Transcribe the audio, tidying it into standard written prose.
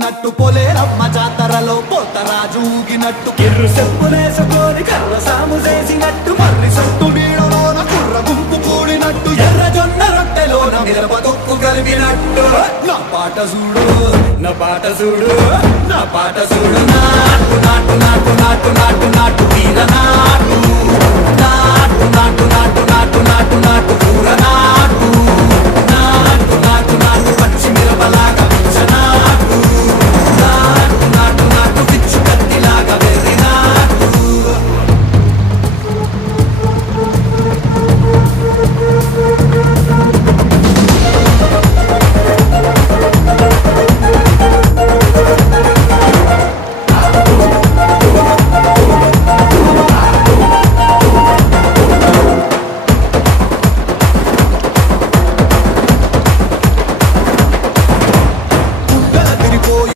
నట్టు పొలేరమ్మ జాతరలో పోతరాజు ఊగినట్టు కిర్రు చెప్పులేసుకొని కర్ర సాము చేసినట్టు మర్రి సట్టు నీడలోన కుర్ర గుంపు కూడినట్టు ఎర్ర జొన్న రొట్టెలోన మిరప తొక్కు కలిపినట్టు నా పాట చూడు నా పాట చూడు నా పాట చూడు నాటు నాటు నాటు నాటు నాటు నాటు